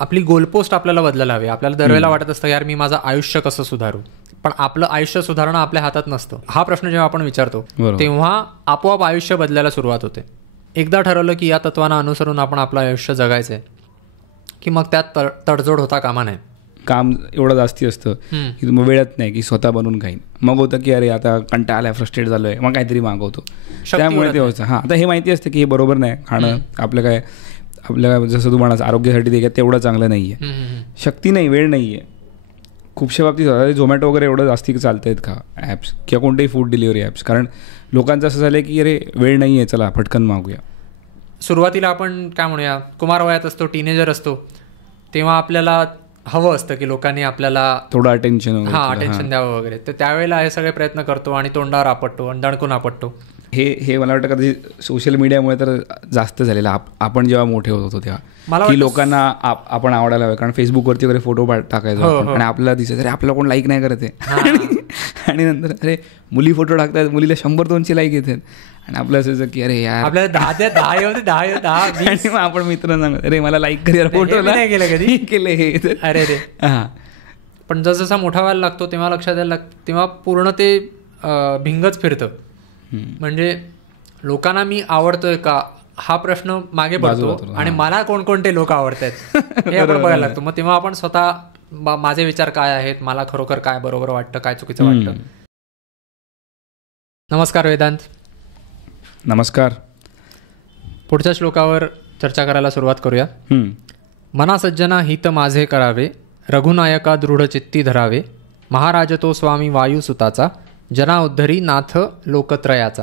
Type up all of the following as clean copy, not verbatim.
आपली गोलपोस्ट आपल्याला बदलायला हवी. आपल्याला दरवेळेला वाटत असतं यार मी माझं आयुष्य कसं सुधारू, पण आपलं आयुष्य सुधारणं आपल्या हातात नसतं. हा प्रश्न जेव्हा आपण विचारतो तेव्हा आपोआप आयुष्य बदलायला सुरुवात होते. एकदा ठरवलं की या तत्वांना अनुसरून आपण आपलं आयुष्य जगायचंय की मग त्यात तडजोड होता कामा नये. काम एवढं जास्ती असतं की मग वेळत नाही की स्वतः बनवून खाईन. मग होतं की अरे आता कंटाळा आलाय, फ्रस्ट्रेट झालोय, मग काहीतरी मागवतो. त्यामुळे ते होतं. हां, आता हे माहिती असतं की हे बरोबर नाही खाणं. आपल्या जसं तू म्हणास आरोग्यासाठी ते तेवढं चांगलं नाही आहे. शक्ती नाही, वेळ नाही आहे. खूपशा बाबतीत झोमॅटो वगैरे एवढं जास्ती चालत आहेत का ॲप्स किंवा कोणतेही फूड डिलिव्हरी ॲप्स, कारण लोकांचं असं झालं की अरे वेळ नाही आहे, चला पटकन मागूया. सुरुवातीला आपण काय म्हणूया कुमार वयात असतो, टीनेजर असतो, तेव्हा आपल्याला हवं असतं की लोकांनी आपल्याला थोडं अटेन्शन अटेन्शन द्यावं वगैरे. तर त्यावेळेला हे सगळे प्रयत्न करतो आणि तोंडावर आपटतो आणि दणकून आपटतो. हे मला वाटतं कधी सोशल मीडियामुळे तर जास्त झालेलं. आपण जेव्हा मोठे होत होतो तेव्हा की लोकांना आपण आवडायला हवं, कारण फेसबुकवरती वगैरे फोटो टाकायचो आणि आपल्याला दिसायचं अरे आपल्याला कोण लाईक नाही करत आहे. आणि नंतर अरे मुली फोटो टाकतात, मुलीला 100-200 लाईक येतात आणि आपलं असायचं की अरे यार आपल्याला 10 आणि मग आपण मित्रांना सांगत अरे मला लाईक कर फोटोला कधी केले हे. अरे रे. हां, पण जसजसा मोठा व्हायला लागतो तेव्हा लक्षात यायला लागतं, तेव्हा पूर्ण ते भिंगच फिरतं. म्हणजे लोकांना मी आवडतोय का हा प्रश्न मागे पडतो आणि मला कोणकोणते लोक आवडत आहेत हे आपण बघायला लागतो. मग तेव्हा आपण स्वतः माझे विचार काय आहेत, मला खरोखर काय बरोबर वाटतं, काय चुकीचं वाटतं. नमस्कार वेदांत. नमस्कार. पुढच्या श्लोकावर चर्चा करायला सुरुवात करूया. मना सज्जना हित माझे करावे, रघुनायका दृढ चित्ती धरावे, महाराज तो स्वामी वायुसुताचा, जना उद्धरी नाथ लोकत्रयाचा.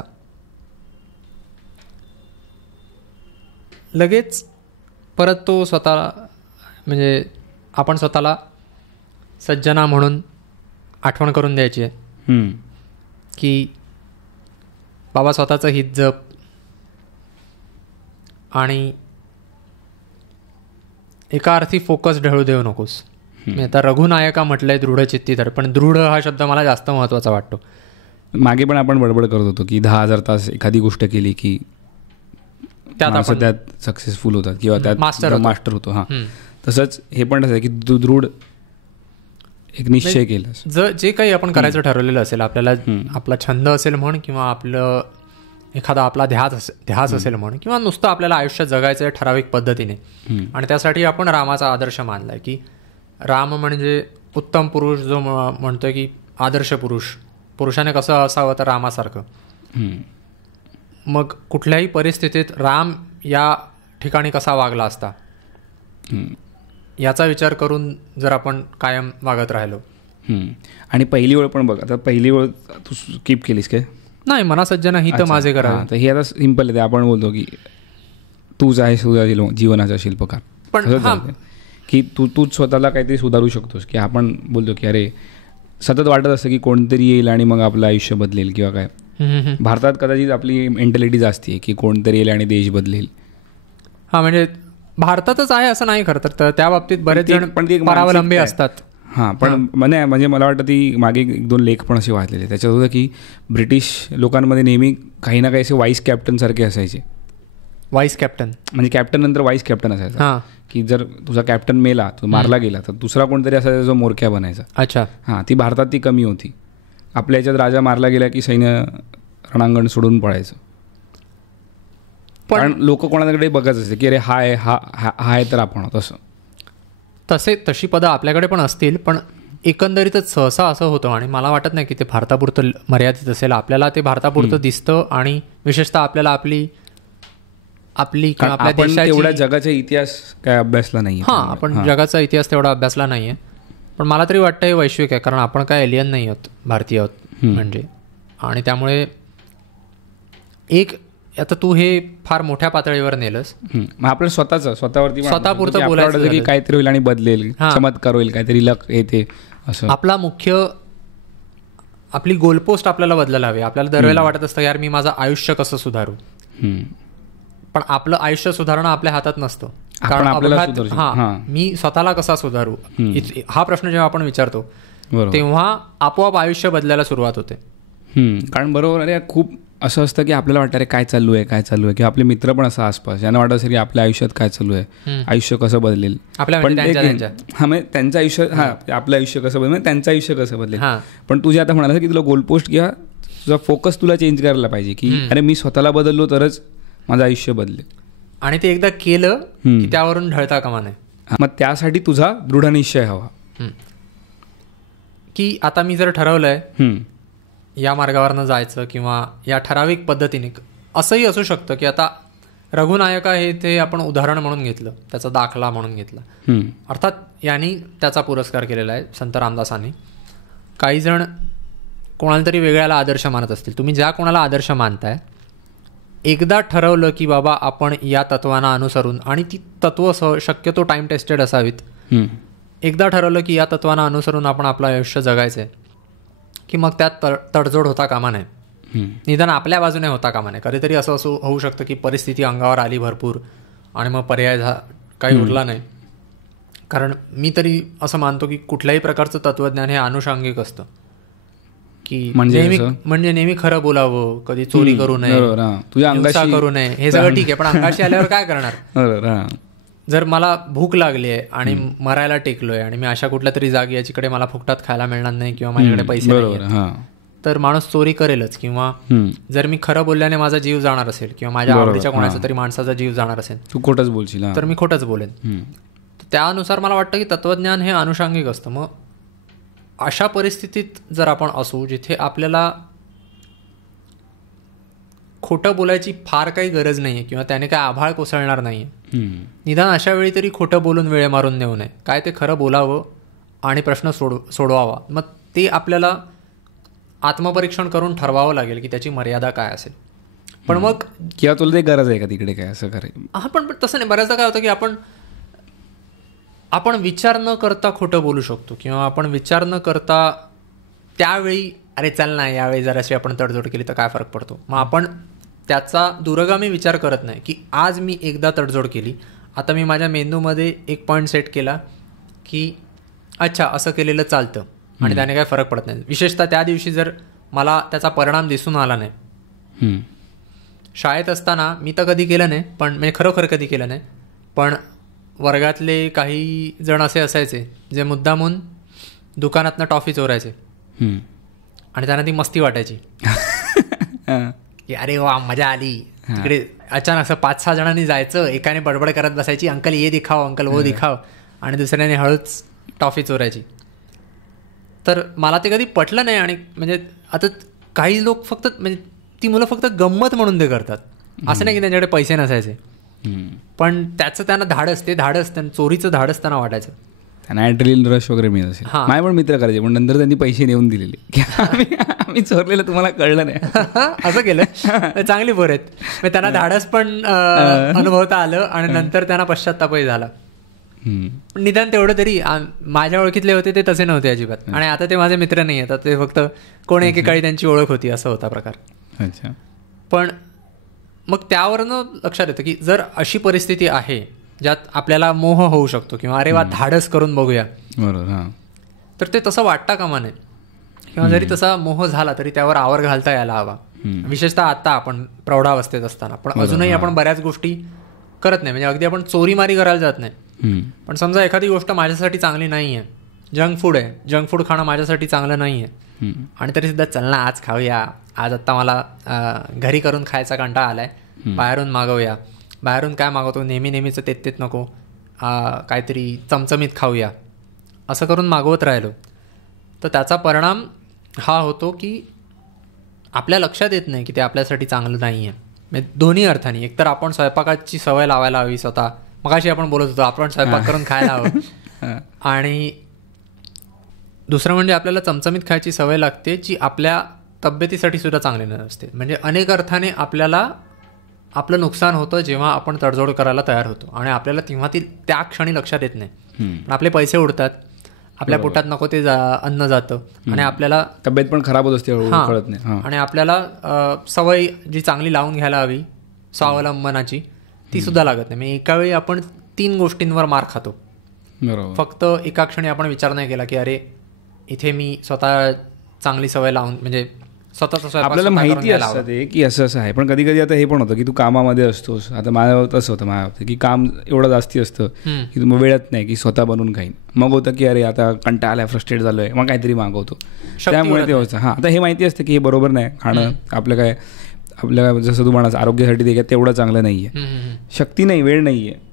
लगेच परत तो स्वतःला म्हणजे आपण स्वतःला सज्जना म्हणून आठवण करून द्यायची आहे की बाबा स्वतःचं हित जप आणि एका अर्थी फोकस ढळू देऊ नकोस. मी आता रघुनायका म्हटलंय दृढ चित्तीधर, पण दृढ हा शब्द मला जास्त महत्त्वाचा वाटतो. मागे पण आपण बडबड करत होतो की 10,000 तास एखादी गोष्ट केली की त्यात सक्सेसफुल होतात किंवा त्यात मास्टर होतो. हां, तसंच हे पण तसं आहे की दृढ एक निश्चय केला. जे काही आपण करायचं ठरवलेलं असेल, आपल्याला आपला छंद असेल म्हण किंवा आपलं एखादा आपला ध्यास असेल म्हण किंवा नुसतं आपल्याला आयुष्य जगायचं आहे ठराविक पद्धतीने, आणि त्यासाठी आपण रामाचा आदर्श मानलाय की राम म्हणजे उत्तम पुरुष, जो म्हणतोय की आदर्श पुरुषाने कसं असावं तर रामासारखं. मग कुठल्याही परिस्थितीत राम या ठिकाणी कसा वागला असता याचा विचार करून जर आपण कायम वागत राहिलो. आणि पहिली वेळ पण बघ, आता पहिली वेळ तू स्किप केलीस काय? नाही, मना सज्जना हित माझे करावे. तर हे आता सिंपल आहे. आपण बोलतो की तूच आहेस तुझ्या जीवनाचा शिल्पकार, पण की तूच स्वतःला काहीतरी सुधारू शकतोस. की आपण बोलतो की अरे सतत वाटत असतं की कोणतरी येईल आणि मग आपलं आयुष्य बदलेल किंवा काय. भारतात कदाचित आपली मेंटॅलिटी जास्ती आहे की कोणतरी येईल आणि देश बदलेल. हा, म्हणजे भारतातच आहे असं नाही खरं तर, त्या बाबतीत बरेच जण परावलंबी असतात. हां, पण म्हणजे मला वाटतं ती मागे 1-2 लेख पण असे वाचलेले. त्याच्यात होतं की ब्रिटिश लोकांमध्ये नेहमी काही ना काही असे व्हाईस कॅप्टन सारखे असायचे. व्हाईस कॅप्टन म्हणजे कॅप्टन नंतर व्हाईस कॅप्टन असायचा. की जर तुझा कॅप्टन मेला, तो मारला गेला, तर दुसरा कोणतरी असायचा जो मोरक्या बनायचा. अच्छा. हां, ती भारतात ती कमी होती. आपल्या याच्यात राजा मारला गेला की सैन्य रणांगण सोडून पळायचं. पण लोक कोणाकडे बघत असते की अरे हा आहे तर आपण तशी पदं आपल्याकडे पण असतील, पण एकंदरीतच सहसा असं होतं. आणि मला वाटत नाही की ते भारतापुरतं मर्यादित असेल. आपल्याला ते भारतापुरतं दिसतं आणि विशेषतः आपल्याला आपली किंवा आपल्या देशाची तेवढा जगाचा इतिहास काय अभ्यासला नाही. हां, आपण जगाचा इतिहास तेवढा अभ्यासला नाही आहे. पण मला तरी वाटतं हे वैश्विक आहे, कारण आपण काय एलियन नाही आहोत, भारतीय आहोत म्हणजे. आणि त्यामुळे आता तू हे फार मोठ्या पातळीवर नेलंस. आपण स्वतःपुरतं बोलायचं की काहीतरी होईल आणि बदलेल, चमत्कार होईल, काहीतरी लक येते असं. आपली गोलपोस्ट आपल्याला बदलायला हवी. आपल्याला दरवेळेला वाटत असतं यार मी माझं आयुष्य कसं सुधारू, पण आपलं आयुष्य सुधारणं आपल्या हातात नसतं. कारण मी स्वतःला कसा सुधारू हा प्रश्न जेव्हा आपण विचारतो तेव्हा आपोआप आयुष्य बदलायला सुरुवात होते. कारण बरोबर, अरे खूप असं असतं की आपल्याला वाटतं अरे काय चालू आहे किंवा आपले मित्र पण असं आसपास यांना वाटत असेल की आपल्या आयुष्यात काय चालू आहे, आयुष्य कसं बदलेल, पण म्हणजे त्यांचं आयुष्य आपलं आयुष्य कसं बदलेल, त्यांचं आयुष्य कसं बदलेल. पण तुझे आता म्हणाला की तुला गोलपोस्ट किंवा तुझा फोकस तुला चेंज करायला पाहिजे की अरे मी स्वतःला बदललो तरच माझं आयुष्य बदलेल. आणि ते एकदा केलं की त्यावरून ढळता कामा नये. मग त्यासाठी तुझा दृढनिश्चय हवा की आता मी जर ठरवलंय या मार्गावरनं जायचं किंवा या ठराविक पद्धतीने. असंही असू शकतं की आता रघुनायका हे ते आपण उदाहरण म्हणून घेतलं, त्याचा दाखला म्हणून घेतला. अर्थात यांनी त्याचा पुरस्कार केलेला आहे संत रामदासांनी. काही जण कोणाला तरी वेगळ्याला आदर्श मानत असतील. तुम्ही ज्या कोणाला आदर्श मानताय, एकदा ठरवलं की बाबा आपण या तत्वांना अनुसरून, आणि ती तत्व शक्यतो टाइम टेस्टेड असावीत, एकदा ठरवलं की या तत्वांना अनुसरून आपण आपलं आयुष्य जगायचं आहे की मग त्यात तडजोड होता कामा नये. निदान आपल्या बाजूने होता कामा नये. कधीतरी असं होऊ शकतं की परिस्थिती अंगावर आली भरपूर आणि मग पर्याय काही उरला नाही. कारण मी तरी असं मानतो की कुठल्याही प्रकारचं तत्वज्ञान हे अनुषंगिक असतं की नेहमी खरं बोलावं, कधी चोरी करू नये, हिंसा करू नये, हे सगळं ठीक आहे. पण अंगाशी आल्यावर काय करणार? जर मला भूक लागली आहे आणि मरायला टेकलोय आणि मी अशा कुठल्या तरी जागी याच्याकडे मला फुकटात खायला मिळणार नाही किंवा माझ्याकडे पैसे नाही, तर माणूस चोरी करेलच. किंवा जर मी खरं बोलल्याने माझा जीव जाणार असेल किंवा माझ्या आवडीच्या कोणाचा तरी माणसाचा जीव जाणार असेल, तू खोटंच बोलशील, तर मी खोटंच बोलेन. त्यानुसार मला वाटतं की तत्वज्ञान हे अनुषंगिक असतं. मग अशा परिस्थितीत जर आपण असू जिथे आपल्याला खोटं बोलायची फार काही गरज नाही आहे किंवा त्याने काय आभाळ कोसळणार नाही आहे, निदान अशा वेळी तरी खोटं बोलून वेळ मारून नेऊ नये. काय ते खरं बोलावं आणि प्रश्न सोडवावा. मग ते आपल्याला आत्मपरीक्षण करून ठरवावं लागेल की त्याची मर्यादा काय असेल. पण मग किंवा तुला ते गरज आहे का तिकडे काय असं करायचं? हा, पण तसं नाही. बऱ्याचदा काय होतं की आपण विचार न करता खोटं बोलू शकतो किंवा आपण विचार न करता त्यावेळी अरे चल ना यावेळी जराशी आपण तडजोड केली तर काय फरक पडतो. मग आपण त्याचा दूरगामी विचार करत नाही की आज मी एकदा तडजोड केली, आता मी माझ्या मेंदूमध्ये एक पॉईंट सेट केला की अच्छा असं केलेलं चालतं आणि त्याने काय फरक पडत नाही. विशेषतः त्या दिवशी जर मला त्याचा परिणाम दिसून आला नाही. शाळेत असताना मी तर कधी केलं नाही, पण म्हणजे खरोखर कधी केलं नाही, पण वर्गातले काही जण असे असायचे जे मुद्दामून दुकानातनं टॉफी चोरायचे आणि त्यांना ती मस्ती वाटायची की अरे वा मजा आली. तिकडे अचानक असं 5-6 जणांनी जायचं, एकाने बडबड करत बसायची अंकल ये दिखाव, अंकल वो दिखाव, आणि दुसऱ्याने हळूच टॉफी चोरायची. तर मला ते कधी पटलं नाही. आणि म्हणजे आता काही लोक फक्त म्हणजे ती मुलं फक्त गंमत म्हणून ते करतात. असं नाही की त्यांच्याकडे पैसे नसायचे, पण त्याचं त्यांना धाडस चोरीचं धाडस त्यांना वाटायचं. त्यांना ॲड्रेनलिन रश वगैरे मिळत असेल. माझे पण मित्र करायचे, पण नंतर त्यांनी पैसे नेऊन दिलेले की आम्ही चोरलेलं तुम्हाला कळलं नाही. असं केलं. चांगली पोर आहेत. मग त्यांना धाडस पण अनुभवता आलं आणि नंतर त्यांना पश्चात्तापही झाला. निदान तेवढं तरी माझ्या ओळखीतले होते ते तसे नव्हते अजिबात. आणि आता ते माझे मित्र नाही आहेत, ते फक्त कोण एकेकाळी त्यांची ओळख होती असं होता प्रकार. अच्छा. पण मग त्यावरनं लक्षात येतं की जर अशी परिस्थिती आहे ज्यात आपल्याला मोह होऊ शकतो किंवा अरे वा धाडस करून बघूया, बरोबर, तर ते तसं वाटता कामा नये. किंवा जरी तसा मोह झाला तरी त्यावर आवर घालता यायला हवा. विशेषतः आता आपण प्रौढावस्थेत असताना. पण अजूनही आपण बऱ्याच गोष्टी करत नाही. म्हणजे अगदी आपण चोरीमारी करायला जात नाही, पण समजा एखादी गोष्ट माझ्यासाठी चांगली नाही आहे, जंक फूड आहे, जंक फूड खाणं माझ्यासाठी चांगलं नाही आहे, आणि तरी सुद्धा चल ना आज खाऊया, आज आत्ता मला घरी करून खायचा कंटाळा आलाय, बाहेरून मागवूया. बाहेरून काय मागवतो, नेहमीचं तेच नको, काहीतरी चमचमीत खाऊया, असं करून मागवत राहिलो तर त्याचा परिणाम हा होतो की आपल्या लक्षात येत नाही की ते आपल्यासाठी चांगलं नाही आहे. म्हणजे दोन्ही अर्थाने. एकतर आपण स्वयंपाकाची सवय लावायला हवी स्वतः. मगाशी आपण बोलत होतो आपण स्वयंपाक करून खायला हवं. आणि दुसरं म्हणजे आपल्याला चमचमीत खायची सवय लागते जी आपल्या तब्येतीसाठी सुद्धा चांगली नसते. म्हणजे अनेक अर्थाने आपल्याला आपलं नुकसान होतं जेव्हा आपण तडजोड करायला तयार होतो आणि आपल्याला तेव्हा त्या क्षणी लक्षात येत नाही. पण आपले पैसे उडतात, आपल्या पोटात नको ते अन्न जातं आणि आपल्याला तब्येत पण खराब होत असते, कळत नाही. आणि आपल्याला सवय जी चांगली लावून घ्यायला हवी स्वावलंबनाची ती सुद्धा लागत नाही. म्हणजे एका वेळी आपण 3 गोष्टींवर मार खातो. फक्त एका क्षणी आपण विचार नाही केला की अरे इथे मी स्वतः चांगली सवय लावून म्हणजे स्वतःचा स्वयंपाक आपल्याला स्वतः करून माहिती घ्यायला असतं हवं. ते की असं असं आहे, पण कधी कधी आता हे पण होतं की तू कामामध्ये असतोस. आता माझ्या तसं होतं माझ्या बाबतीत की काम एवढं जास्ती असतं की मग वेळत नाही की स्वतः बनवून खाईन. मग होतं की अरे आता कंटाळा आलाय, फ्रस्ट्रेट झालोय, मग काहीतरी मागवतो. त्यामुळे ते व्हायचं. हां, आता हे माहिती असतं की हे बरोबर नाही खाणं. आपल्या जसं तू म्हणास आरोग्यासाठी ते तेवढं चांगलं नाही आहे. शक्ती नाही, वेळ नाही आहे.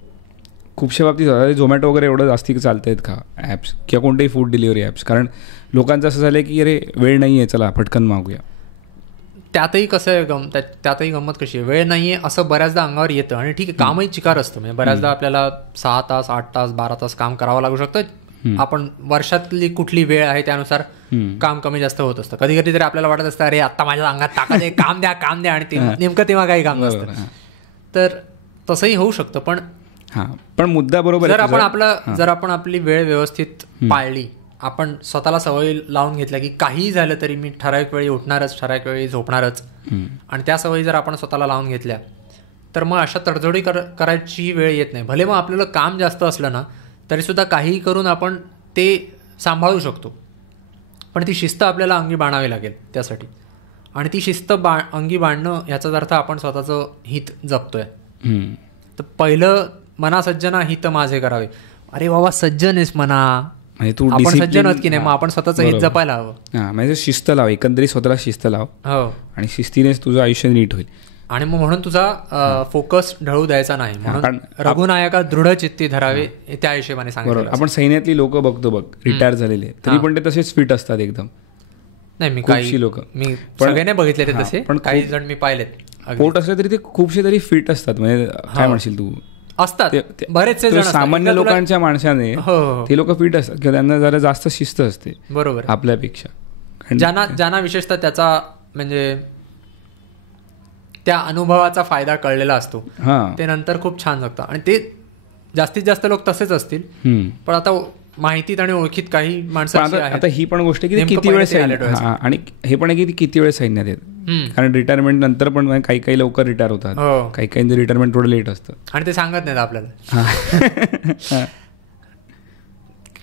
खूपशा बाबतीत झोमॅटो वगैरे एवढं जास्ती चालत आहेत का ॲप्स किंवा कोणतेही फूड डिलिव्हरी ॲप्स, कारण लोकांचं असं झालं की अरे वेळ नाही आहे, चला पटकन मागूया. त्यातही कसं आहे त्यातही गंमत कशी आहे, वेळ नाही आहे असं बऱ्याचदा अंगावर येतं आणि ठीक आहे कामही चिकार असतं. म्हणजे बऱ्याचदा आपल्याला 6 तास 8 तास 12 तास काम करावं लागू शकतं. आपण वर्षातली कुठली वेळ आहे त्यानुसार काम कमी जास्त होत असतं. कधी कधी तरी आपल्याला वाटत असतं अरे आत्ता माझ्या अंगात ताकद आहे, काम द्या आणि ते नेमकं तेव्हा काही काम नसतं. तर तसंही होऊ शकतं. पण मुद्दा बरोबर जर आपण आपली वेळ व्यवस्थित पाळली, आपण स्वतःला सवयी लावून घेतल्या की काहीही झालं तरी मी ठराविक वेळी उठणारच, ठराविक वेळी झोपणारच, आणि त्या सवयी जर आपण स्वतःला लावून घेतल्या तर मग अशा तडजोडी करायची वेळ येत नाही. भले मग आपल्याला काम जास्त असलं ना तरी सुद्धा काहीही करून आपण ते सांभाळू शकतो. पण ती शिस्त आपल्याला अंगी बाणावी लागेल त्यासाठी, आणि ती शिस्त अंगी बाणणं ह्याचाच अर्थ आपण स्वतःचं हित जपतोय. तर पहिलं मना सज्जना हित माझे करावे. अरे बाबा सज्जन आहेस म्हणा, तू आपण सज्जन आहोत की नाही, मग आपण स्वतःचं हित जपायला हवं. म्हणजे शिस्त लाव, एकंदरीत स्वतःला शिस्त लाव. हो, आणि शिस्तीनेच तुझं आयुष्य नीट होईल. आणि मग म्हणून तुझा फोकस ढळू द्यायचा नाही. म्हणून रघुनायका दृढ चित्ती धरावे त्या हिशोबाने सांगितलं. आपण सैन्यातली लोक बघतो बघ, रिटायर झालेले, तरी पण ते तसेच फिट असतात एकदम. नाही, मी काही लोक मी सगळे नाही बघितले ते तसे, पण काही जण मी पाहिलेत. पोट असलं तरी ते खूपशे तरी फिट असतात. म्हणजे काय म्हणशील तू, असतात बरेचसे जण. सामान्य लोकांच्या माणसाने ते लोक फिट असतात किंवा त्यांना जरा जास्त शिस्त असते बरोबर आपल्यापेक्षा. ज्यांना विशेषतः त्याचा म्हणजे त्या अनुभवाचा फायदा कळलेला असतो ते नंतर खूप छान जगतात. आणि ते जास्तीत जास्त लोक तसेच असतील. पण आता माहितीत आणि ओळखीत काही माणसं आता ही पण गोष्ट की किती वेळ सैन्यात, आणि हे पण आहे की किती वेळ सैन्यात येत. कारण रिटायरमेंट नंतर पण काही लवकर रिटायर होतात, काही रिटायरमेंट थोडं लेट असतं आणि ते सांगत नाहीत आपल्याला.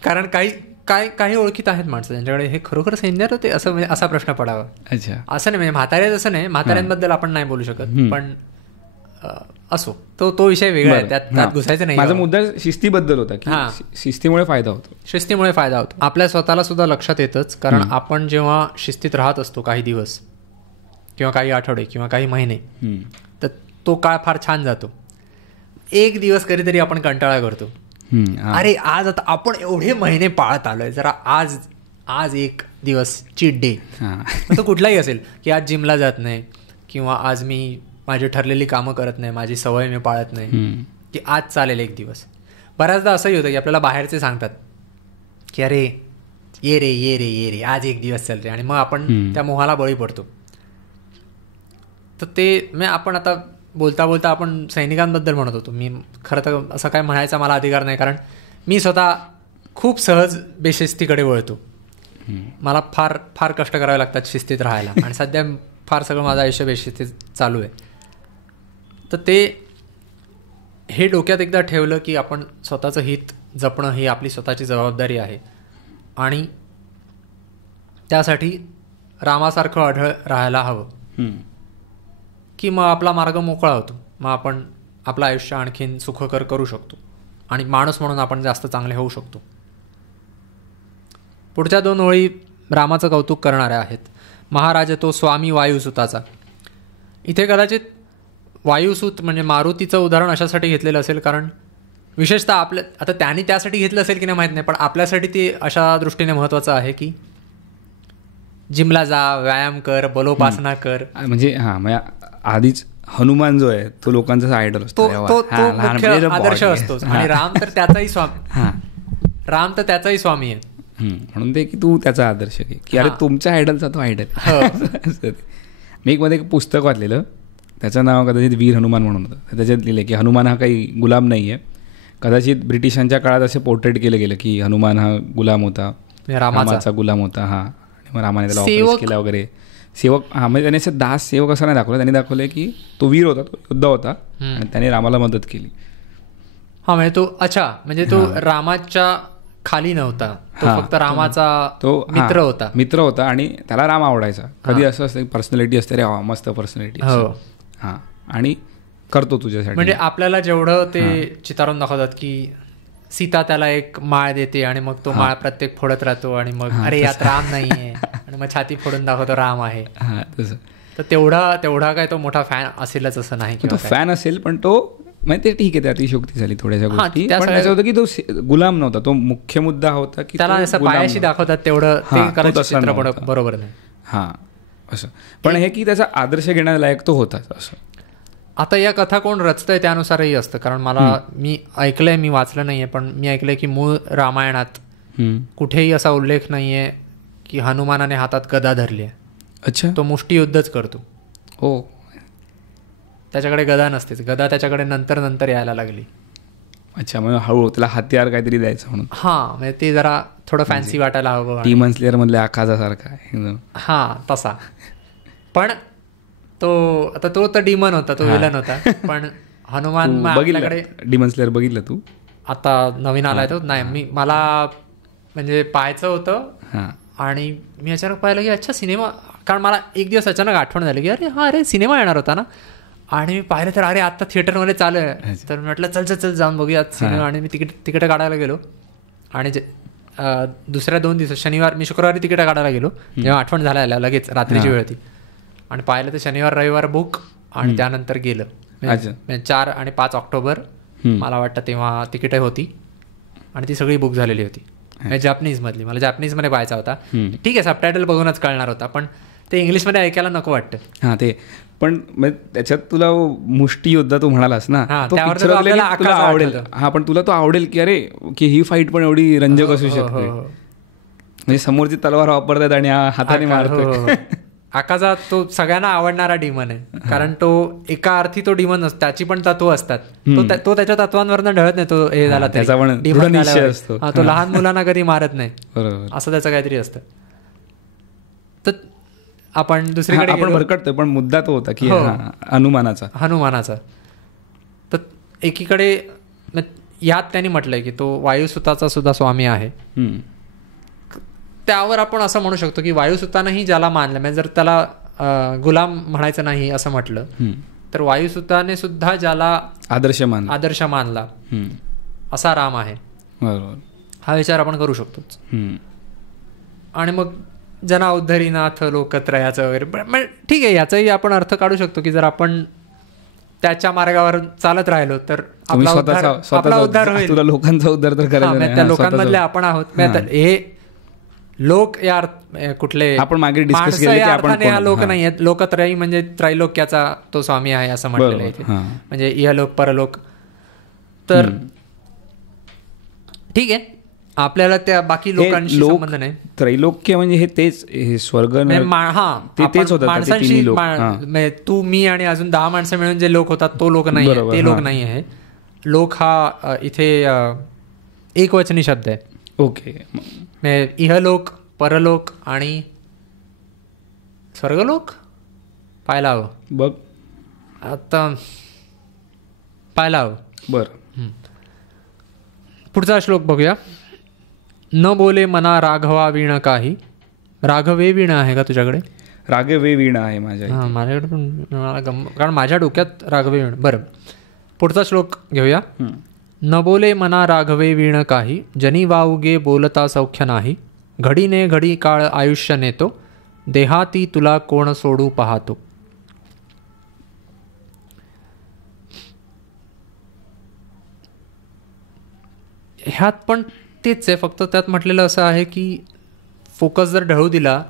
कारण काही ओळखीत आहेत माणसं ज्यांच्याकडे हे खरोखर सैन्यात होते असं, म्हणजे असा प्रश्न पडावा. अच्छा, असं नाही, म्हणजे म्हाताऱ्यात असं नाही, म्हाताऱ्यांबद्दल आपण नाही बोलू शकत, पण असो तो विषय वेगळा आहे, त्यात घुसायचं नाही. माझा मुद्दा शिस्तीबद्दल होता की शिस्तीमुळे फायदा होतो. आपल्या स्वतःला सुद्धा लक्षात येतच. कारण आपण जेव्हा शिस्तीत राहत असतो काही दिवस किंवा काही आठवडे किंवा काही महिने, तर तो काळ फार छान जातो. एक दिवस कधीतरी आपण कंटाळा करतो, अरे आज आता आपण एवढे महिने पाळत आलोय, जरा आज एक दिवस चीट डे. तो कुठलाही असेल की आज जिमला जात नाही, किंवा आज मी माझी ठरलेली कामं करत नाही, माझी सवय मी पाळत नाही, की आज चालेल एक दिवस. बऱ्याचदा असंही होतं की आपल्याला बाहेरचे सांगतात की अरे ये रे आज एक दिवस चल रे, आणि मग आपण त्या मोहाला बळी पडतो. तर ते मी आपण आता बोलता आपण सैनिकांबद्दल म्हणत होतो. मी खरं तर असं काय म्हणायचा मला अधिकार नाही, कारण मी स्वतः खूप सहज बेशिस्तीकडे वळतो. मला फार फार कष्ट करावे लागतात शिस्तीत राहायला, आणि सध्या फार सगळं माझं आयुष्य बेशिस्तीत चालू आहे. तर हे डोक्यात एकदा ठेवलं की आपण स्वतःचं हित जपणं ही आपली स्वतःची जबाबदारी आहे, आणि त्यासाठी रामासारखं अढळ राहायला हवं, की मग आपला मार्ग मोकळा होतो. मग आपण आपलं आयुष्य आणखीन सुखकर करू शकतो, आणि माणूस म्हणून आपण जास्त चांगले होऊ शकतो. पुढच्या 2 ओळी रामाचं कौतुक करणाऱ्या आहेत. महाराज तो स्वामी वायुसुताचा. इथे कदाचित वायुसूत म्हणजे मारुतीचं उदाहरण अशासाठी घेतलेलं असेल, कारण विशेषतः आता त्यांनी त्यासाठी घेतलं असेल की नाही माहीत नाही, पण आपल्यासाठी ते अशा दृष्टीने महत्त्वाचं आहे की जिमला जा, व्यायाम कर, बलोपासना कर. म्हणजे आधीच हनुमान जो आहे तो लोकांचा आयडल असतो, तो मुख्य आदर्श असतोच. आणि राम तर त्याचाही स्वामी आहे. म्हणून ते की तू त्याचा आदर्श घे, की अरे तुमच्या आयडलचा तो आयडल. मी मध्ये एक पुस्तक वाचलेलं, त्याचं नाव कदाचित वीर हनुमान म्हणून होतं. त्याच्यात लिहिलं की हनुमान हा काही गुलाम नाही आहे. कदाचित ब्रिटिशांच्या काळात असे पोर्ट्रेट केलं गेलं की हनुमान हा गुलाम होता, रामाचा गुलाम होता. आणि मग रामाने त्याला ऑफर केला वगैरे, सेवक. म्हणजे त्याने असं दास सेवक असं नाही दाखवलं, त्यांनी दाखवलं की तो वीर होता, तो योद्धा होता, आणि त्याने रामाला मदत केली. म्हणजे तो रामाच्या खाली नव्हता, तो फक्त रामाचा मित्र होता आणि त्याला राम आवडायचा. कधी असं असतं पर्सनॅलिटी असते, रे मस्त पर्सनॅलिटी, हा, आणि करतो तुझ्यासाठी. म्हणजे आपल्याला जेवढं ते चितारून दाखवतात की सीता त्याला एक माळ देते आणि मग तो माळ प्रत्येक फोडत राहतो आणि मग अरे यात राम नाहीये आणि मग छाती फोडून दाखवतो राम आहे. तर तेवढा काय तो मोठा फॅन असेलच असं नाही. तो फॅन असेल पण तो म्हणजे ते ठीक आहे, ते अतिशोक्ती झाली थोड्याशा गोष्टी. पण त्याचं होतं की तो गुलाम नव्हता, तो मुख्य मुद्दा होता की त्याला असं पायाशी दाखवतात तेवढं ते करायचं चित्रपट बरोबर नाही. हा असं पण हे की त्याचा आदर्श घेण्यालायक तो होताच असं. आता या कथा कोण रचतंय त्यानुसारही असतं, कारण मी ऐकलंय, मी वाचलं नाहीये, पण मी ऐकलंय की मूळ रामायणात कुठेही असा उल्लेख नाहीये की हनुमानाने हातात गदा धरली आहे. अच्छा. तो मुष्टियुद्धच करतो. हो, त्याच्याकडे गदा नसतेच, गदा त्याच्याकडे नंतर यायला लागली. अच्छा, म्हणजे हळू त्याला हत्यार काहीतरी द्यायचं म्हणून. हा, म्हणजे ते जरा थोडं फॅन्सी वाटायला हवं. डीमन स्लेअर मधले आकाशासारखा एकदम. हा, तसा. पण तो तर डीमन होता, तो विलन होता. पण हनुमान आपल्याकडे डीमन स्लेअर बघितलं तू? आता नवीन आलाय तो. नाही, मला म्हणजे पाहायचं होतं आणि मी अचानक पाहिलं की अच्छा सिनेमा, कारण मला एक दिवस अचानक आठवण झाली की अरे सिनेमा येणार होता ना, आणि मी पाहिलं तर अरे आत्ता थिएटरमध्ये चालू आहे. तर मी म्हटलं चल जाऊन बघूया सिनेमा. आणि मी तिकीट काढायला गेलो आणि दुसऱ्या 2 दिवस मी शुक्रवारी तिकीट काढायला गेलो, जेव्हा आठवण झाल्या लगेच रात्रीची वेळ होती, आणि पाहिलं तर शनिवार रविवार बुक, आणि त्यानंतर गेलं. 4 आणि 5 ऑक्टोबर मला वाटतं तेव्हा तिकीटही होती आणि ती सगळी बुक झालेली होती. जॅपनीजमधली, मला जॅपनीजमध्ये पाहायचा होता. ठीक आहे, सबटायटल बघूनच कळणार होता, पण ते इंग्लिशमध्ये ऐकायला नको वाटतं. हां, ते पण त्याच्यात तुला मुष्टियोद्धा तू म्हणालास ना, तुला आवडेल. हा, पण तुला तो आवडेल की अरे की ही फाईट पण एवढी रंजक असू शकते, म्हणजे समोरची तलवार वापरतात आणि हाताने मारतो. आकाजा तो सगळ्यांना आवडणारा डिमन आहे, कारण तो एका अर्थी तो डिमन असतो, त्याची पण तत्व असतात. तो त्याच्या तत्वांवरनं ढळत नाही. तो हे झाला त्याचा पण डिमन असतो, तो लहान मुलांना कधी मारत नाही, बरोबर, असं त्याचं काहीतरी असतं. तर आपण दुसरीकडे आपण भरकटतोय, पण मुद्दा तो होता की हनुमानाचा. तर एकीकडे यात त्यांनी म्हटलंय की तो वायुसुताचा सुद्धा स्वामी आहे. त्यावर आपण असं म्हणू शकतो की वायुसुतानंही ज्याला मानलं, म्हणजे जर त्याला गुलाम म्हणायचं नाही असं म्हटलं तर वायुसुताने सुद्धा ज्याला आदर्श मानला असा राम आहे, बरोबर, हा विचार आपण करू शकतो. आणि मग जना उद्धरीनाथ लोकत्रयाचं वगैरे ठीक आहे, याचाही आपण अर्थ काढू शकतो की जर आपण त्याच्या मार्गावर चालत राहिलो तर आपला उद्धार होईल. तुला लोकांचा उद्धार तर करायचा, त्या लोकांमधले आपण आहोत. हे लोक या कुठले आपण मागे डिस्कस केले की आपण हा लोक नाही आहेत. लोकत्रयी म्हणजे त्रैलोक्याचा तो स्वामी आहे असं म्हटलेलं आहे, म्हणजे इहलोक परलोक. तर ठीक आहे, आपल्याला त्या बाकी लोकांशी संबंध नाही. त्रैलोक्य म्हणजे हे तेच, हे स्वर्ग तेच होतं. माणसांशी तू मी आणि अजून 10 माणसं मिळून जे लोक होतात तो लोक नाही, ते लोक नाही आहे. लोक हा इथे एकवचनी शब्द आहे. ओके, इहलोक, परलोक आणि स्वर्गलोक पाहायला हवं बघ, आता पाहायला हवं. बरं, पुढचा श्लोक बघूया. न बोले मना राघवा वीण काही. राघवे वीणा आहे का तुझ्याकडे? राघवे वीणा आहे माझ्याकडे पण, कारण माझ्या डोक्यात राघवे वीण. बरं, पुढचा श्लोक घेऊया. न बोले मना राघवे वीण काही, जनी वाऊगे बोलता सौख्य नाही. घडीने घडी काळ आयुष्य नेतो, देहाती तुला कोण सोडू पाहतो. ह्यात पण तेच आहे, फक्त त्यात म्हटलेलं असं आहे की फोकस जर ढळू दिला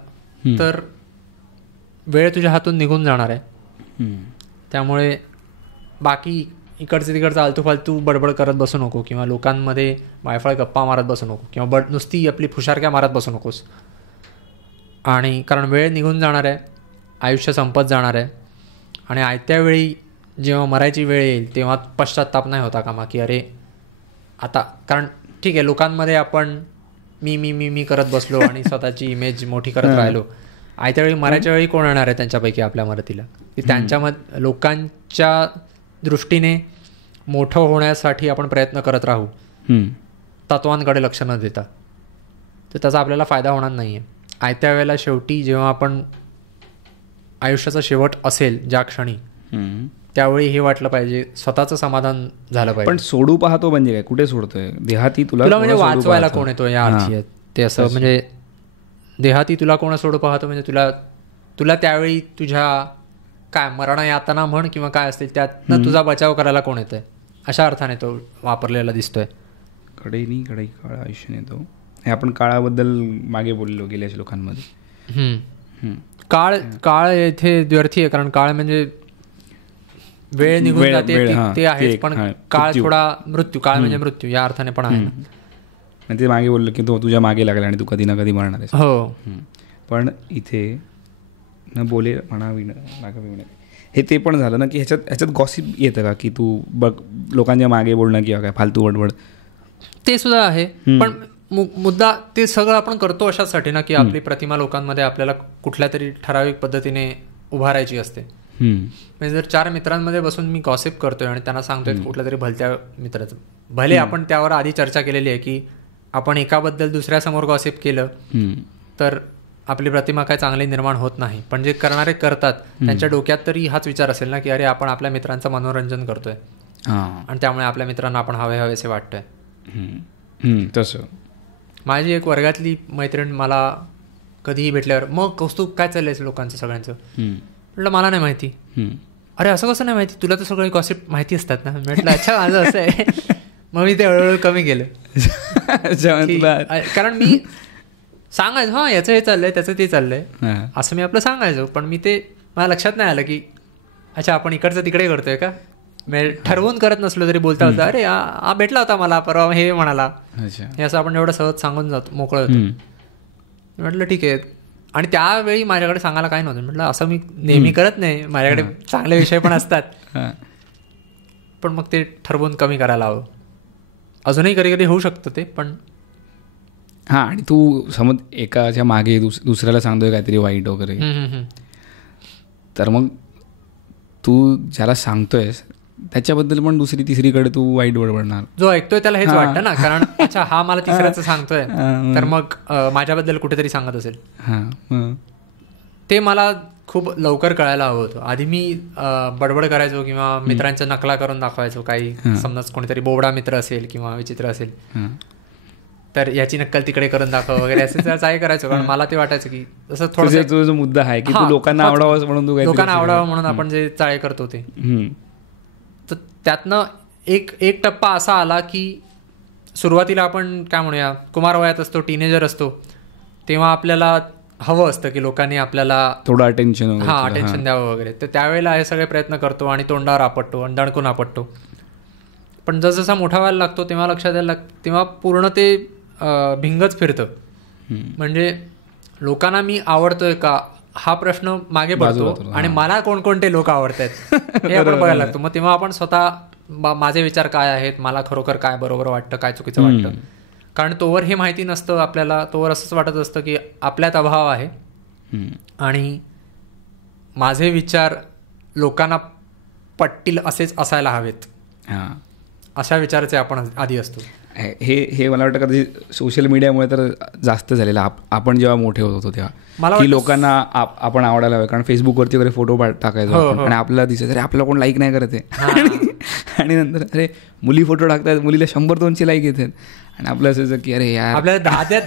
तर वेळ तुझ्या हातून निघून जाणार आहे. त्यामुळे बाकी इकडचे तिकडचं आलतू फालतू बडबड करत बसू नको, किंवा लोकांमध्ये वायफळ गप्पा मारत बसू नको, किंवा नुसती आपली फुशारक्या मारत बसू नकोस. आणि कारण वेळ निघून जाणार आहे, आयुष्य संपत जाणार आहे, आणि आयत्या वेळी जेव्हा मरायची वेळ येईल तेव्हा पश्चात्ताप नाही होता कामा की अरे आता, कारण ठीक आहे लोकांमध्ये आपण मी मी मी मी करत बसलो आणि स्वतःची इमेज मोठी करत राहिलो. आयत्या वेळी मरायच्या वेळी कोण येणार आहे त्यांच्यापैकी आपल्या मदतीला, की त्यांच्यामध्ये लोकांच्या दृष्टीने मोठं होण्यासाठी आपण प्रयत्न करत राहू, तत्वांकडे लक्ष न देता, तर त्याचा आपल्याला फायदा होणार नाही आहे. आयत्या वेळेला शेवटी जेव्हा आपण आयुष्याचा शेवट असेल ज्या क्षणी, त्यावेळी हे वाटलं पाहिजे स्वतःचं समाधान झालं पाहिजे. पण सोडू पाहतो म्हणजे काय, कुठे सोडतोय? देहाती तुला म्हणजे वाचवायला कोण येतो या अर्थी आहे ते. असं म्हणजे देहाती तुला कोण सोडू पाहतो म्हणजे तुला त्यावेळी तुझ्या काय मरण यातना म्हण किंवा काय असतील त्यातनं तुझा बचाव करायला कोण येतंय, अशा अर्थाने तो वापरलेला दिसतोय. कडेनी कडे काळ आयुष्य नेतो, हे आपण काळाबद्दल मागे बोललो गेल्या श्लोकांमध्ये. काळ येथे व्यर्थी आहे, कारण काळ म्हणजे वेळ निघून जाते ते आहे, पण काळ थोडा मृत्यू, काळ म्हणजे मृत्यू या अर्थाने पण आहे. ते मागे बोललो की तो तुझ्या मागे लागला आणि तू कधी ना कधी मरणार आहेस. हो, पण इथे न बोले म्हणावी हे ते पण झालं ना की ह्याच्यात गॉसिप येतं का की तू बघ लोकांच्या मागे बोलणं किंवा काय फालतू बडबड, ते सुद्धा आहे. पण मुद्दा ते सगळं आपण करतो अशासाठी ना की आपली प्रतिमा लोकांमध्ये आपल्याला कुठल्या तरी ठराविक पद्धतीने उभारायची असते. म्हणजे जर 4 मित्रांमध्ये बसून मी गॉसिप करतोय आणि त्यांना सांगतोय कुठल्या तरी भलत्या मित्राचं, भले आपण त्यावर आधी चर्चा केलेली आहे की आपण एकाबद्दल दुसऱ्यासमोर गॉसिप केलं तर आपली प्रतिमा काय चांगली निर्माण होत नाही. पण जे करणारे करतात त्यांच्या डोक्यात तरी हाच विचार असेल ना की अरे आपण आपल्या मित्रांचं मनोरंजन करतोय आणि त्यामुळे आपल्या मित्रांना आपण हवेसे वाटतोय. तसं माझी एक वर्गातली मैत्रीण मला कधीही भेटल्यावर मग कौस्तुभ काय चाललंय लोकांचं सगळ्यांचं, म्हटलं मला नाही माहिती. अरे असं कसं नाही माहिती, तुला तर सगळे गॉसिप माहिती असतात ना. म्हटलं अच्छा माझं असं आहे. मग मी ते हळूहळू कमी केलं, कारण मी सांगायचो हां याचं हे चाललंय त्याचं ते चाललंय असं मी आपलं सांगायचो, पण मी ते मला लक्षात नाही आलं की अच्छा आपण इकडचं तिकडे करतोय का. ठरवून करत नसलो तरी बोलता बोलता अरे हा भेटला होता मला परवा हे म्हणाला, हे असं आपण एवढं सहज सांगून जातो मोकळं होतो. म्हटलं ठीक आहे. आणि त्यावेळी माझ्याकडे सांगायला काय नव्हतं. म्हटलं असं मी नेहमी करत नाही, माझ्याकडे चांगले विषय पण असतात, पण मग ते ठरवून कमी करायला हवं. अजूनही कधी कधी होऊ शकतं ते, पण हां. आणि तू समज एकाच्या मागे दुसऱ्याला सांगतोय काहीतरी वाईट वगैरे, तर मग तू ज्याला सांगतोयस त्याच्याबद्दल पण दुसरी तिसरीकडे तू वाईट बडबडणार. जो ऐकतोय त्याला हेच वाटतं ना, कारण अच्छा हा मला तिसऱ्याचं सांगतोय तर मग माझ्याबद्दल कुठेतरी सांगत असेल. ते मला खूप लवकर कळायला हवं होतं. आधी मी बडबड करायचो किंवा मित्रांच्या नकला करून दाखवायचो. काही समजा कोणीतरी बोबडा मित्र असेल किंवा विचित्र असेल तर याची नक्कल तिकडे करून दाखव वगैरे असं काय करायचो, कारण मला ते वाटायचं की असं थोडं जो मुद्दा आहे की लोकांना आवडावं म्हणून लोकांना आवडावं म्हणून आपण जे चाळे करतो ते. तर त्यातनं एक टप्पा असा आला की सुरुवातीला आपण काय म्हणूया कुमार वयात असतो, टीनेजर असतो, तेव्हा आपल्याला हवं असतं की लोकांनी आपल्याला थोडं अटेन्शन अटेन्शन द्यावं वगैरे. तर त्यावेळेला हे सगळे प्रयत्न करतो आणि तोंडावर आपटतो आणि दणकून आपटतो. पण जसजसा मोठा व्हायला लागतो तेव्हा लक्षात यायला लागतं, तेव्हा पूर्ण ते भिंगच फिरतं. म्हणजे लोकांना मी आवडतोय का हा प्रश्न मागे पडतो आणि मला कोणकोणते लोक आवडत आहेत हे आपण बघायला लागतो. मग तेव्हा आपण स्वतः माझे विचार काय आहेत, मला खरोखर काय बरोबर वाटतं, काय चुकीचं वाटतं. कारण तोवर हे माहिती नसतं आपल्याला, तोवर असंच वाटत असतं की आपल्यात अभाव आहे आणि माझे विचार लोकांना पटतील असेच असायला हवेत, अशा विचाराचे आपण आधी असतो. हे मला वाटतं कधी सोशल मीडियामुळे तर जास्त झालेलं. आपण जेव्हा मोठे होत होतो तेव्हा की लोकांना आपण आवडायला हवं, कारण फेसबुकवरती वगैरे फोटो टाकायचो आणि आपल्याला दिसायचं अरे आपल्याला कोण लाईक नाही करत आहे, आणि नंतर अरे मुली फोटो टाकतात, मुलीला 100-200 लाईक येतात आणि आपलं असायचं की अरे यार आपल्याला 10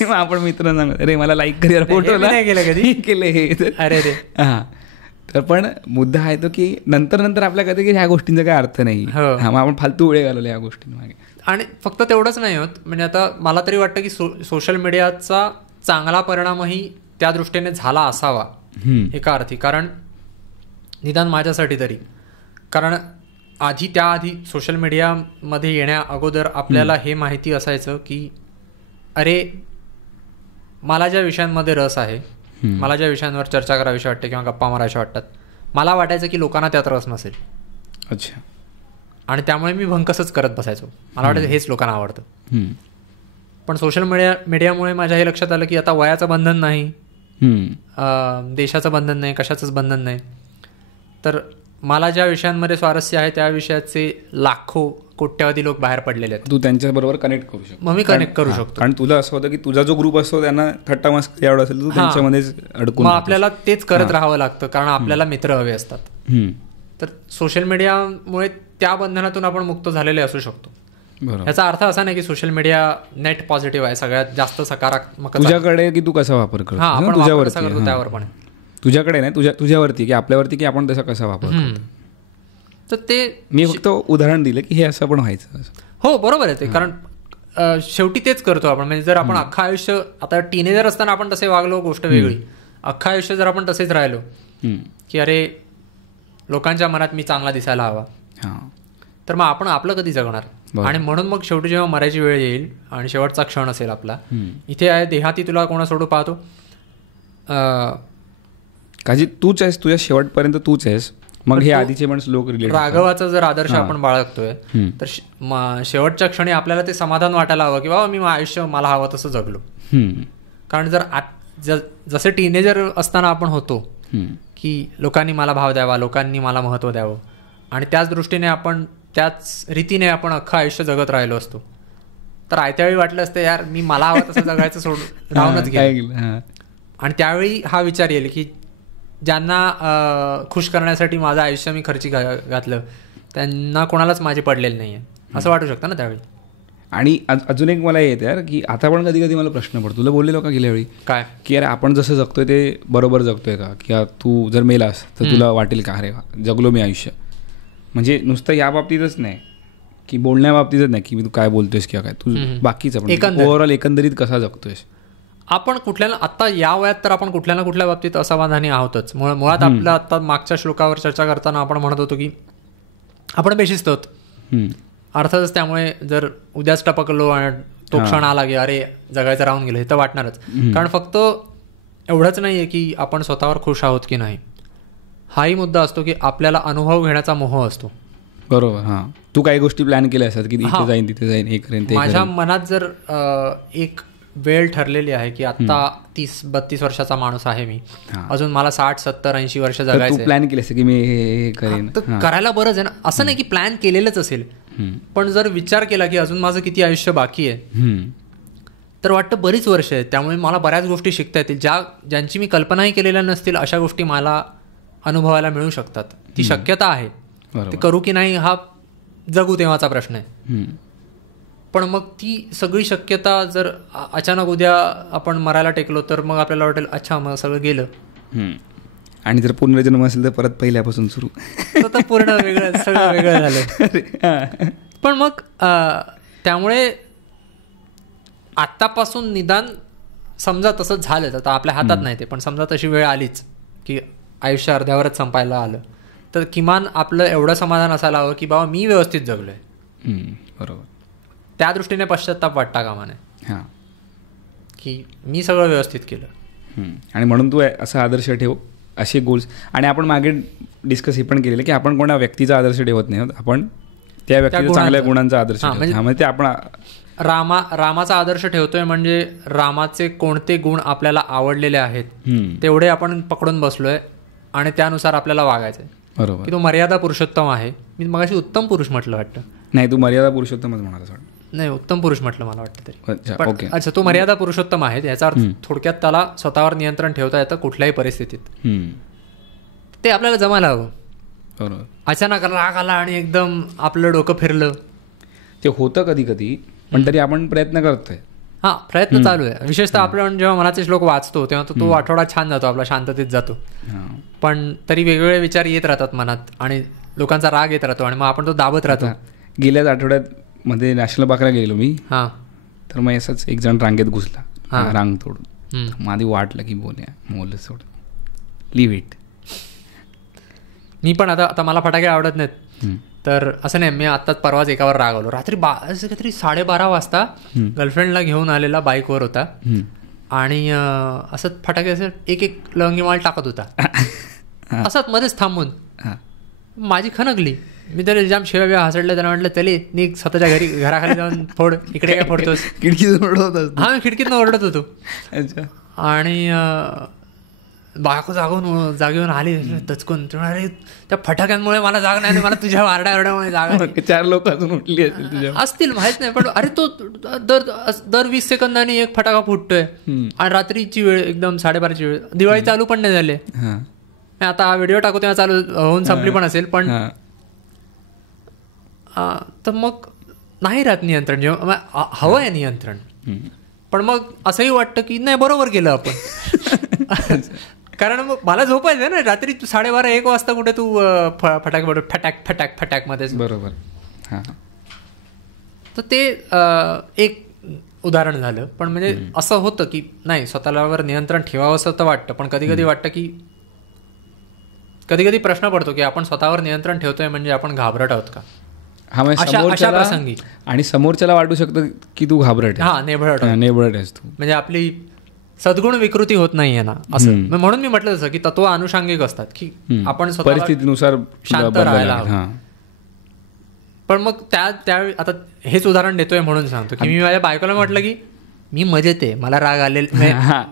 मग आपण मित्र सांगत अरे मला लाईक कर फोटोला केलं हे. अरे रे हां. तर पण मुद्दा आहे तो की नंतर आपल्या कधी की ह्या गोष्टींचा काही अर्थ नाही. मग आपण फालतू वेळ घालवला या गोष्टींमागे. आणि फक्त तेवढंच नाही होत, म्हणजे आता मला तरी वाटतं की सोशल मीडियाचा चांगला परिणामही त्या दृष्टीने झाला असावा एका अर्थी, कारण निदान माझ्यासाठी तरी. कारण त्याआधी सोशल मीडियामध्ये येण्या अगोदर आपल्याला हे माहिती असायचं की अरे मला ज्या विषयांमध्ये रस आहे, मला ज्या विषयांवर चर्चा करावीशी वाटते किंवा गप्पा मारायच्या वाटतात, मला वाटायचं की लोकांना त्यात रस नसेल. अच्छा. आणि त्यामुळे मी भंकसच करत बसायचो, मला वाटायचं हेच लोकांना आवडतं. पण सोशल मीडियामुळे माझ्या हे लक्षात आलं की आता वयाचं बंधन नाही, देशाचं बंधन नाही, कशाचंच बंधन नाही. तर मला ज्या विषयांमध्ये स्वारस्य आहे त्या विषयाचे लाखो कोट्यावधी लोक बाहेर पडलेले आहेत. तू त्यांच्याबरोबर कनेक्ट करू शकतो. मग मी कनेक्ट करू शकतो. कारण तुला असं होतं की तुझा जो ग्रुप असतो त्यांना थट्टा मस्करी आवड असेल तू त्यांच्यामध्येच अडकून मग आपल्याला तेच करत राहावं लागतं कारण आपल्याला मित्र हवे असतात. तर सोशल मीडियामुळे त्या बंधनातून आपण मुक्त झालेले असू शकतो. याचा अर्थ असा नाही की सोशल मीडिया नेट पॉझिटिव्ह आहे, सगळ्यात जास्त सकारात्मक तुझ्याकडे की तू कसा वापर करतो तुझ्यावरती, त्यावर पण तुझ्याकडे नाही तुझ्यावरती की आपल्यावरती की आपण तसा कसा वापर करतो. तर ते मी फक्त उदाहरण दिलं की हे असं पण व्हायचं. हो बरोबर आहे ते, कारण शेवटी तेच करतो आपण. म्हणजे जर आपण अख्खं आयुष्य, आता टीनेजर असताना आपण तसे वागलो गोष्ट वेगळी, अख्खं आयुष्य जर आपण तसेच राहिलो की अरे लोकांच्या मनात मी चांगला दिसायला हवा, तर मग आपण आपलं कधी जगणार. आणि म्हणून मग शेवटी जेव्हा मरायची वेळ येईल आणि शेवटचा क्षण असेल आपला, इथे आहे देहाती तुला कोणासोडू पाहतो, काजी तूच आहेस, तुझ्या शेवटपर्यंत तूच आहेस. मग हे आधीचे पण श्लोक रिलेटेड राघवाचा जर आदर्श आपण बाळगतोय तर शेवटच्या क्षणी आपल्याला ते समाधान वाटायला हवं की बाबा मी आयुष्य मला हवं तसं जगलो. कारण जर जसे टीनेजर असताना आपण होतो की लोकांनी मला भाव द्यावा, लोकांनी मला महत्त्व द्यावं, आणि त्याच दृष्टीने आपण त्याच रीतीने आपण अख्खं आयुष्य जगत राहिलो असतो, तर आयत्या वेळी वाटलं असतं यार मी मला हवं तसं जगायचं सोडून राहूनच गेलं. आणि त्यावेळी हा विचार येईल की ज्यांना खुश करण्यासाठी माझं आयुष्य मी खर्ची घातलं त्यांना कोणालाच माझे पडलेले नाही आहे असं वाटू शकतं ना त्यावेळी. आणि अजून एक मला येतं यार की आता पण कधी कधी मला प्रश्न पडतो, तुला बोललेलो का गेल्या वेळी काय की अरे आपण जसं जगतोय ते बरोबर जगतोय का, किंवा तू जर मेलास तर तुला वाटेल का अरे जगलो मी आयुष्य. म्हणजे नुसतं या बाबतीतच नाही की बोलण्या बाबतीतच नाही की तू काय बोलतोयस किंवा काय, तू बाकीचं पण ओव्हरऑल एकंदरीत कसा जगतोयस. आपण कुठल्या आता या वयात तर आपण कुठल्या ना कुठल्या बाबतीत असमाधानी आहोतच. मुळात आपलं आता मागच्या श्लोकावर चर्चा करताना आपण म्हणत होतो की आपण बेशिस्त आहोत. अर्थातच त्यामुळे जर उद्याच टपकलो आणि तो क्षण आला की अरे जगायचं राहून गेलं हे तर वाटणारच. कारण फक्त एवढंच नाही आहे की आपण स्वतःवर खुश आहोत की नाही, हाही मुद्दा असतो की आपल्याला अनुभव घेण्याचा मोह असतो. बरोबर. हां, तू काही गोष्टी प्लॅन केल्या असतात की इथे जाईन तिथे जाईन हे करेन. माझ्या मनात जर एक वेळ ठरलेली आहे की आता 30-32 वर्षाचा माणूस आहे मी, अजून मला 60-70-80 वर्ष जगायचं. प्लॅन केलं की मी हे करेन, तर करायला बरंच आहे ना. असं नाही की प्लॅन केलेलंच असेल, पण जर विचार केला की अजून माझं किती आयुष्य बाकी आहे तर वाटतं बरीच वर्ष आहेत. त्यामुळे मला बऱ्याच गोष्टी शिकता येतील ज्यांची मी कल्पनाही केलेल्या नसतील. अशा गोष्टी मला अनुभवायला मिळू शकतात. ती शक्यता आहे. ते करू की नाही हा जगू तेव्हाचा प्रश्न आहे. पण मग ती सगळी शक्यता जर अचानक उद्या आपण मरायला टेकलो तर मग आपल्याला वाटेल अच्छा मग सगळं गेलं. आणि जर पुनर्जन्म असेल तर परत पहिल्यापासून सुरू, तर पूर्ण वेगळं सगळं वेगळं झालं. पण मग त्यामुळे आत्तापासून निदान समजा तसं झालं तर आपल्या हातात नाही ते, पण समजा तशी वेळ आलीच की आयुष्य अर्ध्यावरच संपायला आलं तर किमान आपलं एवढं समाधान असायला हवं की बाबा मी व्यवस्थित जगलोय. बरोबर. त्या दृष्टीने पश्चात्ताप वाटता कामा नये. हां, की मी सगळं व्यवस्थित केलं. आणि म्हणून तू असा आदर्श ठेव, असे गोल्स. आणि आपण मागे डिस्कस हे पण केलेलं की आपण कोणा व्यक्तीचा आदर्श ठेवत नाही, आपण त्या व्यक्तीच्या चांगल्या गुणांचा आदर्श ठेवतो. म्हणजे आपण रामाचा आदर्श ठेवतोय म्हणजे रामाचे कोणते गुण आपल्याला आवडलेले आहेत तेवढे आपण पकडून बसलोय आणि त्यानुसार आपल्याला वागायचंय. बरोबर. की तो मर्यादा पुरुषोत्तम आहे. मी मगाशी उत्तम पुरुष म्हटलं वाटतं. नाही, तू मर्यादा पुरुषोत्तमच म्हणाला. नाही, उत्तम पुरुष म्हटलं मला वाटतं तरी. ओके. अच्छा, तो मर्यादा पुरुषोत्तम आहे याचा अर्थ थोडक्यात त्याला स्वतःवर नियंत्रण ठेवता येतं कुठल्याही परिस्थितीत. ते आपल्याला जमायला हवं. बरोबर. अचानक राग आला आणि एकदम आपलं डोकं फिरलं ते होतं कधी कधी, पण तरी आपण प्रयत्न करतोय. हां, प्रयत्न चालू आहे. विशेषतः आपण जेव्हा मनाचे श्लोक वाचतो तेव्हा तो आठवडा छान जातो, आपला शांततेत जातो. पण तरी वेगवेगळे विचार येत राहतात मनात आणि लोकांचा राग येत राहतो आणि मग आपण तो दाबत राहतो. गेल्याच आठवड्यात मध्ये नॅशनल पार्कला गेलेलो मी. हां, तर मग असंच एक जण रांगेत घुसला रांग तोडून. माझी वाटलं की बोलूया, मोल सोड, लिव्ह इट. मी पण आता मला फटाके आवडत नाहीत तर असं नाही, मी आत्ताच परवाच एकावर रागवलो. रात्री काहीतरी 12:30 वाजता गर्लफ्रेंडला घेऊन आलेला, बाईकवर होता आणि असं फटाके असं एक लवंगी माळ टाकत होता असंच मध्येच थांबून. माझी खणकली. मी त्याला जाम शिव्या हसडलं. त्याला म्हटलं चले निघ स्वतःच्या घराखाली जाऊन फोड, इकडे काय फोडतोस. खिडकीतून ओरडत होता. हां, मी खिडकीतनं ओरडत होतो. अच्छा. आणि बायको जागेऊन आली दचकून, अरे त्या फटाक्यांमुळे मला जाग नाही, मला तुझ्या आरड्यामुळे जाग नाही. 4 लोक अजून उठली असतील तुझ्या. असतील माहित नाही, पण अरे तो दर 20 सेकंदांनी एक फटाका फुटतोय आणि रात्रीची वेळ एकदम 12:30ची वेळ, दिवाळी चालू पण नाही झाले. आता व्हिडिओ टाकू तेव्हा चालू होऊन संपली पण असेल, पण तर मग नाही राहत नियंत्रण. जेव्हा हवं आहे नियंत्रण, पण मग असंही वाटतं की नाही बरोबर केलं आपण. कारण मग मला झोपायचं ना रात्री 12:30-1 वाजता, कुठे तू फटाके बरोबर फटाक फटाक फटाक मध्ये. बरोबर. तर ते एक उदाहरण झालं. पण म्हणजे असं होतं की नाही, स्वतःवर नियंत्रण ठेवावं असं तर वाटतं, पण कधी कधी वाटतं की कधी प्रश्न पडतो की आपण स्वतःवर नियंत्रण ठेवतोय म्हणजे आपण घाबरट आहोत का. अशा प्रसंगी आणि समोरच्याला वाटू शकतं की तू घाबरट, नेबळट आहेस तू, म्हणजे आपली सद्गुण विकृती होत नाहीये ना असं. म्हणून मी म्हटलं तसं की तत्व अनुषंगिक असतात की आपण परिस्थितीनुसार शांत राहायला हवं. पण मग त्यावेळी आता हेच उदाहरण देतोय म्हणून सांगतो की मी माझ्या बायकोला म्हटलं की मी मजेत आहे, मला राग आलेला,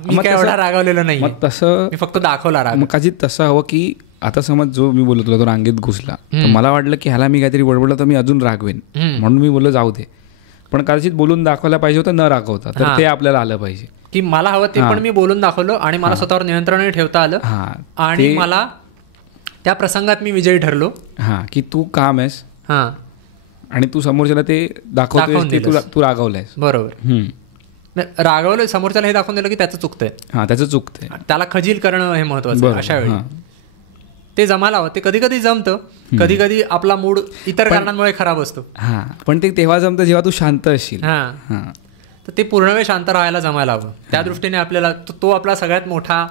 मी काय एवढा रागावलेला नाही, मग तसं मी फक्त दाखवला राग. मग काहीच तसं हवं की आता समज जो मी बोललो तुला तो रांगेत घुसला, तर मला वाटलं की ह्याला मी काहीतरी बडबडलं तर मी अजून रागवेन, म्हणून मी बोललो जाऊ दे. पण कदाचित बोलून दाखवायला पाहिजे होतं, न रागवता. तर ते आपल्याला आलं पाहिजे की मला हवं ते पण मी बोलून दाखवलं आणि मला स्वतःवर नियंत्रणही ठेवता आलं आणि मला त्या प्रसंगात मी विजयी ठरलो. की तू काम आहेस आणि तू समोरच्याला ते दाखवतोयस की तू रागवलायस. बरोबर, रागवलं समोरच्याला हे दाखवून दिलं की त्याचं चुकतंय, त्याचं चुकतंय, त्याला खजील करणं हे महत्वाचं. अशा वेळी ते जमायला हवं. ते कधी कधी जमतं, कधी कधी आपला मूड इतर कारणांमुळे खराब असतो. पण ते तेव्हा जमतं जेव्हा तू शांत असशील. तर ते पूर्ण वेळ शांत राहायला जमायला हवं. त्या दृष्टीने आपल्याला तो आपला सगळ्यात मोठा,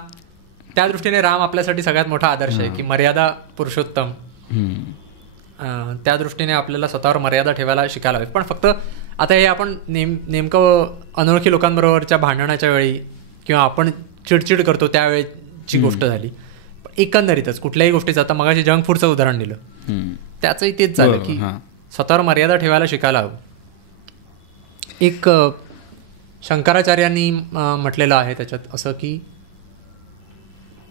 त्या दृष्टीने राम आपल्यासाठी सगळ्यात मोठा आदर्श आहे की मर्यादा पुरुषोत्तम. त्या दृष्टीने आपल्याला स्वतःवर मर्यादा ठेवायला शिकायला हवी. पण फक्त आता हे आपण नेमकं अनोळखी लोकांबरोबरच्या भांडणाच्या वेळी किंवा आपण चिडचिड करतो त्यावेळेची गोष्ट झाली. एकंदरीतच कुठल्याही गोष्टीचं, आता मगाशी जंक फूडचं उदाहरण दिलं, त्याचंही तेच झालं की स्वतःवर मर्यादा ठेवायला शिकायला हवं. एक शंकराचार्यांनी म्हटलेलं आहे त्याच्यात असं की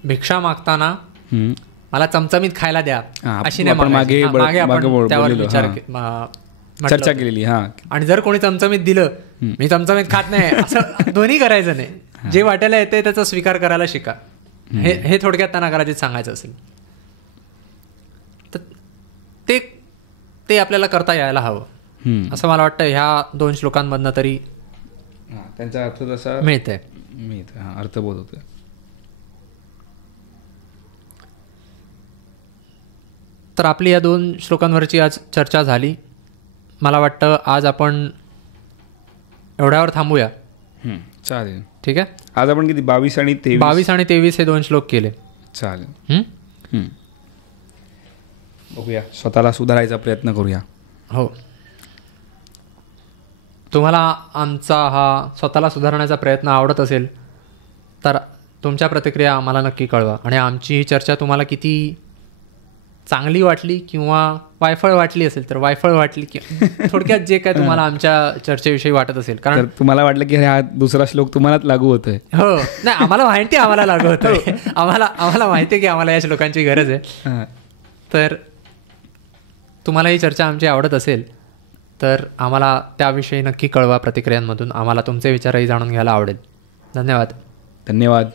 विक्षा मागताना मला चमचमीत खायला द्या अशी नाही मागे आपण त्यावर विचार चर्चा केलेली. आणि जर कोणी चमचमीत दिलं, मी चमचमीत खात नाही असं दोन्ही करायचं नाही. जे वाटायला येते त्याचा स्वीकार करायला शिका. हे थोडक्यात त्यांना कदाचित सांगायचं असेल तर ते आपल्याला करता यायला हवं असं मला वाटतं. ह्या 2 श्लोकांमधनं तरी त्यांचा अर्थ तसा मिळतंय, अर्थबोध होतोय. तर आपली या 2 श्लोकांवरची आज चर्चा झाली. मला वाटतं आज आपण एवढ्यावर थांबूया. चालेल, ठीक आहे. आज आपण किती 22 आणि 23 हे 2 श्लोक केले. चालेल, बघूया, स्वतःला सुधारायचा प्रयत्न करूया. हो, तुम्हाला आमचा हा स्वतःला सुधारण्याचा प्रयत्न आवडत असेल तर तुमच्या प्रतिक्रिया आम्हाला नक्की कळवा. आणि आमची ही चर्चा तुम्हाला किती चांगली वाटली किंवा वायफळ वाटली असेल तर वायफळ वाटली किंवा थोडक्यात जे काय तुम्हाला आमच्या चर्चेविषयी वाटत असेल, कारण तुम्हाला वाटलं की हा दुसरा श्लोक तुम्हालाच लागू होतोय. हो, नाही, आम्हाला माहिती आहे आम्हाला लागू होतोय. आम्हाला माहिती आहे की आम्हाला या श्लोकांची गरज आहे. तर तुम्हाला ही चर्चा आमची आवडत असेल तर आम्हाला त्याविषयी नक्की कळवा प्रतिक्रियांमधून. आम्हाला तुमचे विचारही जाणून घ्यायला आवडेल. धन्यवाद.